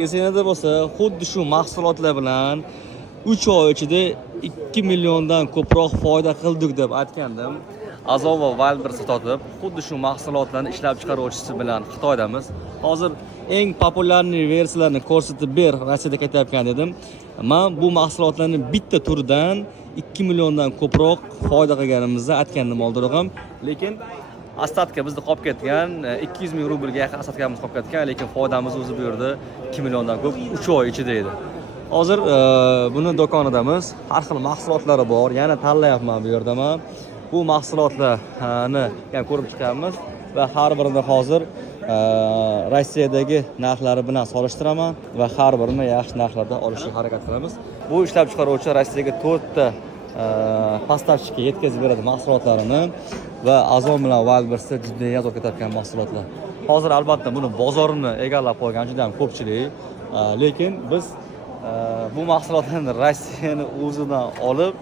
Esingizda bo'lsa, xuddi shu mahsulotlar bilan 3 oy ichida 2 milliondan ko'proq foyda qildik deb aytgandim. Azova Wildberries sotib, xuddi shu mahsulotlarni ishlab chiqaruvchisi bilan Xitoydamiz. Hozir eng populyar versiyalarini ko'rsatib ber, Rossiyada ketayotgan dedim. Men bu mahsulotlarning bitta turidan 2 milliondan ko'proq foyda qilganimizni aytgandim oldinroq, lekin ostatka bizda qolib ketgan, 200 ming rublga yaqin ostatkamiz qolib ketgan, lekin foydamiz o'zi bu yerda 2 milliondan ko'p 3 oy ichida edi. Hozir buni do'konidamiz. Har xil mahsulotlari bor. Yana tanlayapman bu yerda men. Bu mahsulotlarni ham ko'rib chiqamiz va har birini hozir Rossiyadagi narxlari bilan solishtiraman va har birini yaxshi narxlarda olishga harakat qilamiz. Bu ishlab chiqaruvchi Rossiyaga 4 ta postavchika yetkazib beradi mahsulotlarini va Azon bilan Wildberriesda juda yozib ketayotgan mahsulotlar. Hozir albatta buni bozorini egallab qo'ygan juda ham ko'pchilik, lekin biz bu mahsulotlarni Rossiyani o'zidan olib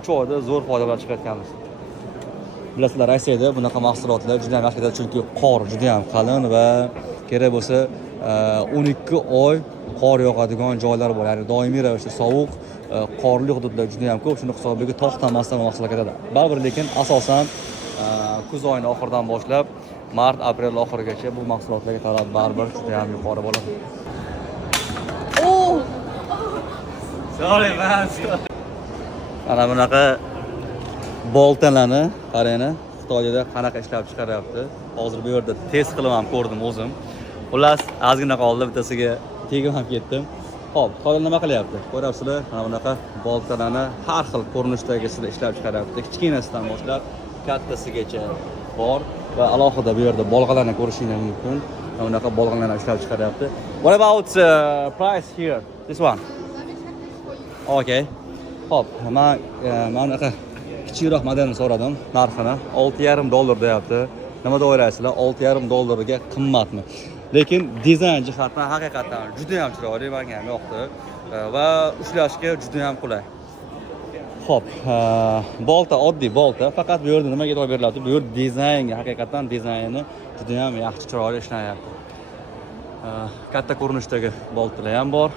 3 oyda zo'r foydalar chiqayotganmiz. Bilasizlar, Rossiyada bunaqa mahsulotlar juda ham yaxshi ketadi, chunki qor juda ham qalin va kerak bo'lsa 12 oy qor yog'adigan joylar bor. Ya'ni doimiy ravishda sovuq, qorli hududlar juda ham ko'p. Shuni hisobiga to'xtamasdan mahsulot ketadi. Baribir lekin asosan kuz oyining oxiridan boshlab mart, aprel oxirigacha bu mahsulotlarga talab baribir juda ham yuqori bo'ladi. Sorry man. Ana bunaqa boltalarni qaranglar, Xitoyda qanaqa ishlab chiqaryapti. Hozir bu yerda test qilib ham ko'rdim o'zim. Xullas, ozgina qoldi, bittasiga tegib ham ketdim. Xo'p, Xitoyda nima qilyapti? Ko'ryapsizlar, mana bunaqa boltalarni har xil ko'rinishdagisini ishlab chiqaryapti. Kichkinasidan boshlab kattasigacha bor va alohida bu yerda bolg'alarni ko'rishingiz mumkin. Mana bunaqa bolg'alarni ishlab chiqaryapti. What about price here? This one. Okay. Xo'p, men bunaqa kichikroq modelni so'radim, narxini $6,5 deyapti. Nima deb o'ylaysizlar? $6,5 qimmatmi? Lekin dizayn jihatdan haqiqatan juda ham chiroyli, menga ham yoqdi va ushlashga juda ham qulay. Xo'p, bolta oddiy bolta, faqat bu yerda nimaga e'tibor berilyapti? Bu yer dizaynga, haqiqatan dizayni juda ham yaxshi, chiroyli ishlayapti. Katta ko'rinishdagi boltalar ham bor.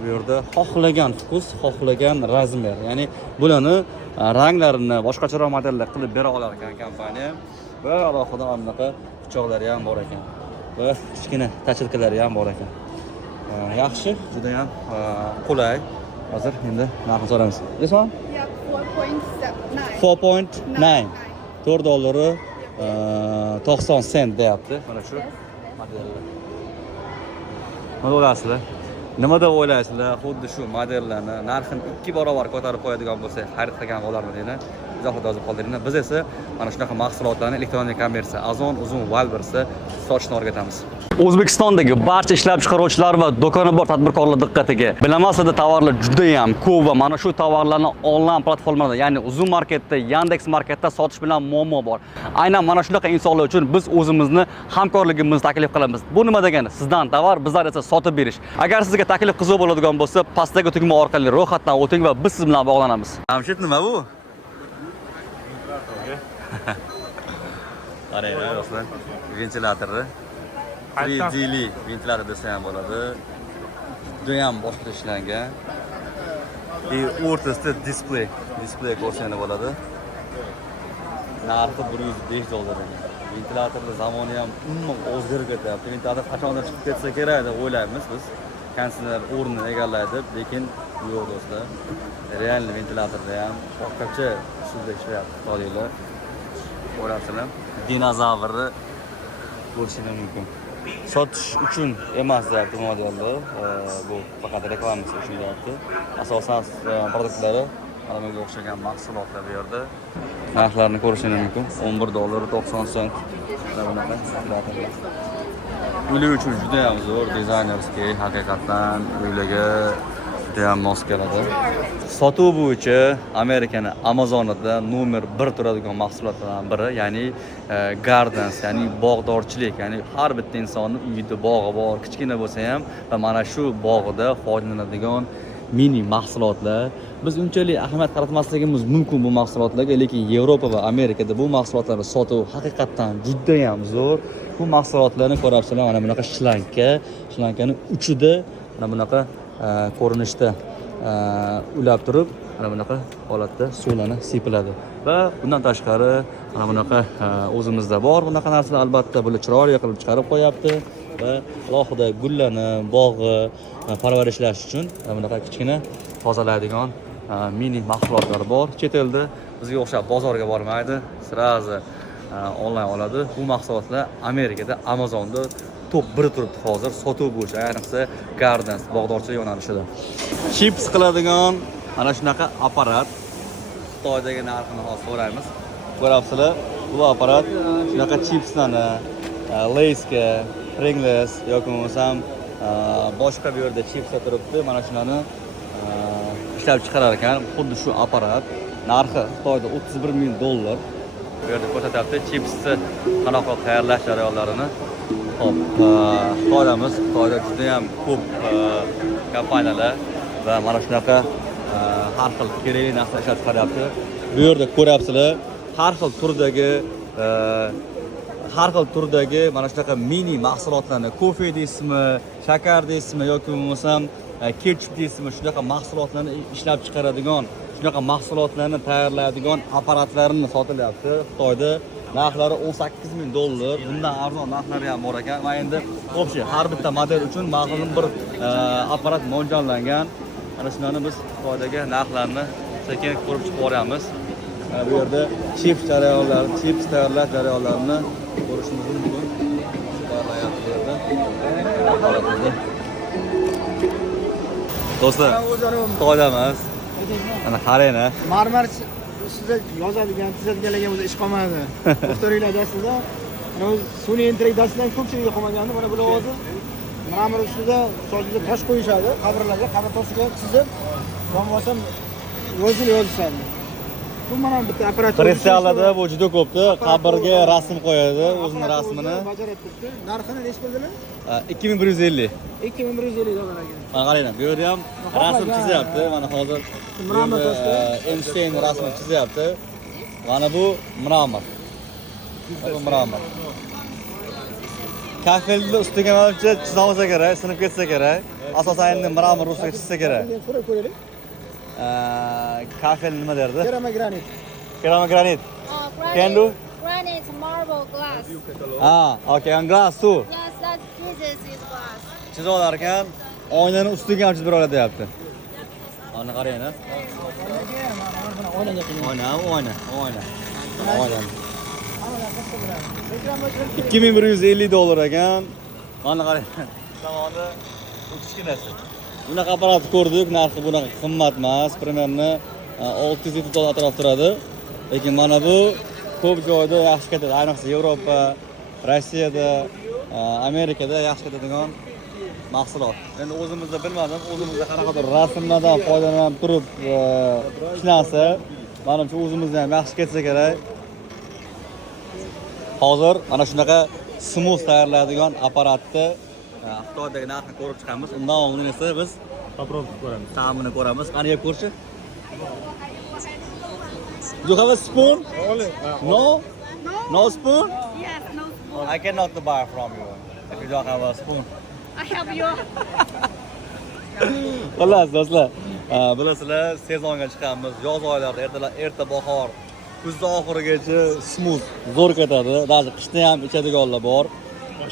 Bu yerda xohlagan fokus, xohlagan razmer, ya'ni bularni ranglarini boshqacharoq modellar qilib bera olar ekan kompaniya va alohida anaqa pichoqlari ham bor ekan va kichkina tachilkalari ham bor ekan. Yaxshi, juda ham qulay. Hozir endi narxini so'raymiz. This one? Yeah, 4.9. 4.9. $4 90 sent deyapti. Mana shu modellar. Nima o'ylaysizlar? Nima deb o'ylaysizlar? Xuddi shu modellarni narxini 2 barobar ko'tarib qo'yadigan bo'lsa, xarid qilgan bo'larmi deydi. Izohida yozib qoldiringlar. Biz esa mana shunaqa mahsulotlarni elektron kommersiya, Azon, Uzum, Wildberriesda sotishni o'rgatamiz. O'zbekistondagi barcha ishlab chiqaruvchilar va do'koni bor tadbirkorlar diqqatiga. Bilamasizda tovarlar juda ham ko'p va mana shu tovarlarni onlayn platformada, ya'ni Uzum marketda, Yandex marketda sotish bilan muammo bor. Aynan mana shunaqa insonlar uchun biz o'zimizni hamkorligimizni taklif qilamiz. Bu nima degani? Sizdan tovar, bizlar esa sotib berish. Agar sizga taklif qiziq bo'ladigan bo'lsa, pastdagi tugma orqali ro'yxatdan o'ting va biz siz bilan bog'lanamiz. Jamshid, nima bu? Qaranglar do'stlar, ventilyatorni 3D'li ventilator desa ham bo'ladi. Juda ham boshqa ishlangan. O'rtasida display ko'rsangiz bo'ladi. Narxi $105. Ventilatorning zamoni ham umuman o'zgarib ketyapti. Ventilator qachondan chiqib ketsa kerak deb o'ylaymiz biz. Konditsioner o'rnini egallaydi, lekin yo'q do'stlar. Real ventilatorda ham boshqacha usulda ishlayapti Xitoyliklar. Ko'rasizlar, dinozavrni ko'rishingiz mumkin. Sotish uchun emas deyapti modelni. Bu faqat reklamasi uchun deyapti. Asosan produktlari mana bunga o'xshagan mahsulotlar bu yerda. Narxlarini ko'rishingiz mumkin. $11.90 sent. Mana bunaqa ventilatorlar. Uylar uchun juda ham zo'r, dizaynerskiy, haqiqatan uylarga juda ham mos keladi. Sotuv bo'yicha Amerikaning Amazonida nomer 1 turadigan mahsulotlardan biri, ya'ni gardens, ya'ni bog'dorchilik, ya'ni har bitta insonning uyida bog'i bor, kichkina bo'lsa ham va mana shu bog'ida foydalanadigan mini mahsulotlar. Biz unchalik ahamiyat qaratmasligimiz mumkin bu mahsulotlarga, lekin Yevropa va Amerikada bu mahsulotlarni sotuv haqiqatan juda ham zo'r. Bu mahsulotlarni ko'rasizlar, mana bunaqa shlankani uchida mana bunaqa ko'rinishda ulab turib, mana bunaqa holatda suvlarni sepiladi. Va bundan tashqari mana bunaqa o'zimizda bor bunaqa narsalar, albatta bular chiroyli qilib chiqarib qo'yapti va alohida gullarni, bog'i parvarishlash uchun bunaqa kichkina tozalaydigan mini mahsulotlar bor. Chet elda bizga o'xshab bozorga bormaydi, sirazi onlayn oladi. Bu mahsulotlar Amerikada Amazonda top 1 turibdi hozir sotuv bo'yicha, ayniqsa Gardens bog'dorchilik yo'nalishida. Chips qiladigan mana shunaqa apparat. Xitoydagi narxini hozir so'raymiz. Ko'rasizlar, bu apparat shunaqa chipslarni Lay'sga, Pringles yoki bo'lmasam boshqa bir yerda chipslar turibdi. Mana shularni ishlab chiqarar ekan. Xuddi shu apparat narxi Xitoyda $31,000. Bu yerda ko'rsatyapti chipsni qanaqa tayyorlash jarayonlarini. Hop, Xitoyda juda ham ko'p kompaniyalar va mana shunaqa har xil kerakli narsalar ishlab chiqaryapti. Bu yerda ko'ryapsizlar, har xil turdagi mana shunaqa mini mahsulotlarni, kofe deysizmi, shakar deysizmi yoki bo'lmasam ketchup deysizmi, shunaqa mahsulotlarni ishlab chiqaradigan, shunaqa mahsulotlarni tayyorlaydigan apparatlarni sotilyapti Xitoyda. Narxlari $18,000. Bundan arzon narxlari ham bor ekan. Va endi o'xshi har bitta model uchun ma'lum bir apparat mo'ljallangan. Mana shunlarni biz Xitoydagi narxlarni sekin ko'rib chiqib boryapmiz. Bu yerda chips tayyorlash jarayonlarini ko'rishimiz mumkin. Tayyorlayapti bu yerda. Do'stlar, Xitoydamiz. Mana qaranglar. Marmar ustida yozadigan, chizadiganlarga o'zi ish qolmadi. O'qituvchilar darsida sun'iy intellekt darsidan ko'pchiligi qolmagandi. Mana bular hozir marmar ustida so'zga tosh qo'yishadi, qabrlarga, qabr toshiga chizib, bo'lmasam yozishadi. Bu mana bitta apparat. Xristianlarda bu juda ko'pda, qabrga rasm qo'yadi, o'zining rasmini. Narxini necha bo'ldilar? 2150. 2150 dollar ekan. Mana qaranglar, bu yerda ham rasm chizyapti. Mana hozir Einstein rasmini chizyapti. Mana bu mramor. Bu mramor. Kafelni ustiga manimcha chizolsa kerak, sinib ketsa kerak. Asosan endi mramor ustiga chizsa kerak. Ko'raylik. Kafel nima derdi? Keramogranit. Keramogranit. Granite, Can do? granite, marble, glass. Okay, and glass too. Yes, that pieces is glass. Chizolar ekan, oynani ustiga ham chizib beradi deyapti. Ana qarang, ha. Oyna. 2150 dollar ekan. Mana qarang. Zamoni kichkinasi. Bunaqa apparat ko'rdik, narxi bunaqa qimmat emas, примерно 600 dollar atrof turadi. Lekin mana bu ko'p joyda yaxshi ketadi, ayniqsa Yevropa, Rossiyada, Amerikada yaxshi ketadigan mahsulot. Endi o'zimizda bilmadim, o'zimizda qanaqadir rasmlardan foydalanib turib ishlansa, menimcha o'zimizda ham yaxshi ketsa kerak. Hozir mana shunaqa smooth tayyorlaydigan apparatni Xitoydagi narxni ko'rib chiqamiz. Undan oldin esa biz ta'mini ko'ramiz. Qani yeb ko'rchi? You have a spoon? No? No spoon? Yes, no. I cannot buy from you if you don't have a spoon. I have your. Xullas do'stlar, bilasizlar, sezonga chiqamiz. Yoz oylarida erta bahor, kuz oxirigacha smooth, zo'r ketadi. Даже qishda ham ichadiganlar bor.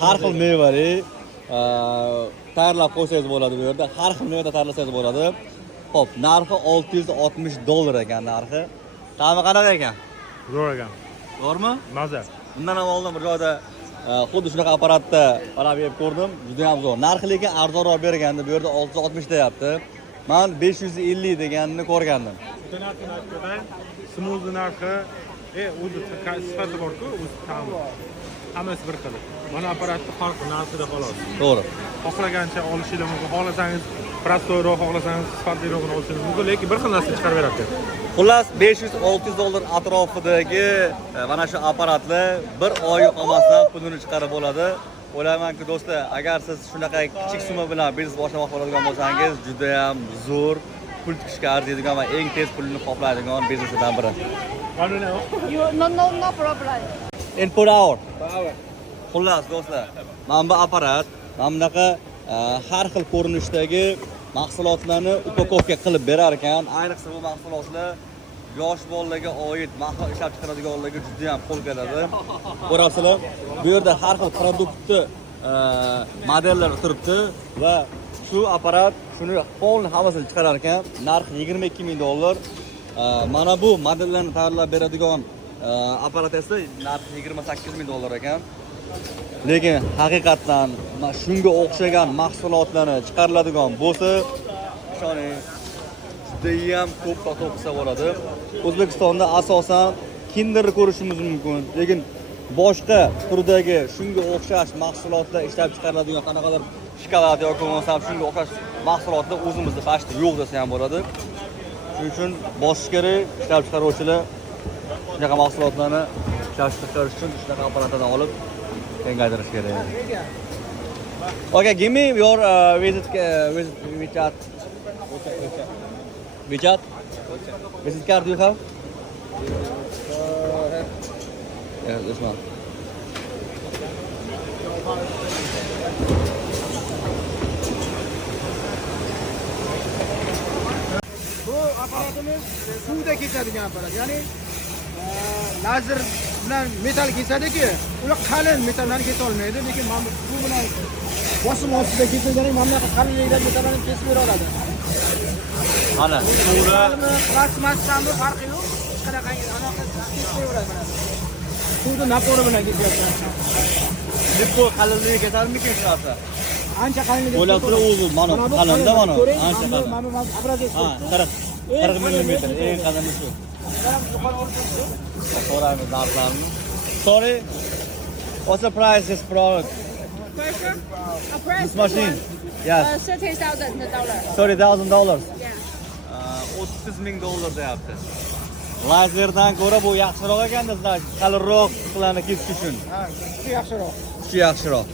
Har xil mevali tayyorlab qo'ysangiz bo'ladi bu yerda. Har xil mevada tayyorlasangiz bo'ladi. Xo'p, narxi $660 ekan narxi. Ta'mi qanaqa ekan? Zo'r ekan. Zo'rmi? Maza. Bundan ham oldin bir joyda xuddi shunaqa apparatda qarab yeb ko'rdim. Juda ham zo'r. Narxi lekin arzonroq bergandi. Bu yerda 660 deyapti. Men 550 deganini ko'rgandim. Smooth narxi, o'zi sifati bor-ku, o'zi ta'mi. Hammasi bir xil. Mana apparatni farqi narxida xolos. To'g'ri. Xohlagancha olishingiz mumkin. Xohlasangiz prostoyroq, xohlasangiz sifatliroq olishingiz mumkin, lekin bir xil narsa chiqarib beradi. Xullas $500-600 atrofidagi mana shu apparatlar bir oy qolmasdan pulini chiqarib bo'ladi. O'ylaymanki do'stlar, agar siz shunaqa kichik summa bilan biznes boshlamoqchi bo'ladigan bo'lsangiz, juda ham zo'r pul tikishga arziydigan va eng tez pulni qoplaydigan bizneslardan biri. You no problem. Input hour. Xullas do'stlar, mana bu apparat mana bunaqa har xil ko'rinishdagi mahsulotlarni upakovka qilib berar ekan. Ayniqsa bu mahsulotlar yosh bolalarga oid mahsulot ishlab chiqaradiganlarga juda ham qo'l keladi. Ko'rasizlar, bu yerda har xil produktni modellari turibdi va shu apparat shuni polni hammasini chiqarar ekan. Narxi $22,000. Mana bu modellarni tayyorlab beradigan apparat esa narxi $28,000 ekan. Lekin haqiqatan shunga o'xshagan mahsulotlarni chiqariladigan bo'lsa, ishoning, juda ham ko'p sotib qilsa bo'ladi. O'zbekistonda asosan Kinderni ko'rishimiz mumkin, lekin boshqa turdagi shunga o'xshash mahsulotlar ishlab chiqariladigan qanaqadir shokolad yoki bo'lmasam shunga o'xshash mahsulotlar o'zimizda fashta yo'q desa ham bo'ladi. Shuning uchun bosish kerak, ishlab chiqaruvchilar shunaqa mahsulotlarni ishlab chiqarish uchun shunaqa apparatlardan olib kengaytirish kerak. Okay, give me your visit WeChat. WeChat? Visit card do you have? Yeah, this one. Bu apparatimiz suvda kesadigan apparat. Ya'ni lazer bilan metal kesadiki, ular qalin metallarni kesa olmaydi, lekin mana bu bilan bosim ostida kesilgani mana bunaqa qalinlikda metallarni kesib bera oladi. Mana, suvda plastikdan farqi yo'q. Hech qanaqangi anaqa kesib beraveradi mana. Suvda napori bilan kesyapti. Dippo qalinligi ketarmikin shu narsa? Ancha qalinligi. O'ylab turib, u mana qalinda mana, ancha qalin. Mana bu apparat. Ha, 40 mm eng qalini shu. So'raymiz narxlarni. Sorry. What's the price this product? Pressure? A press? This machine? Yes. $30,000. $30,000. Yeah. $30,000 deyapti. Lazerdan ko'ra bu yaxshiroq ekan-da, qalinroq qilani kesish uchun. Ha, shu yaxshiroq. Shu yaxshiroq.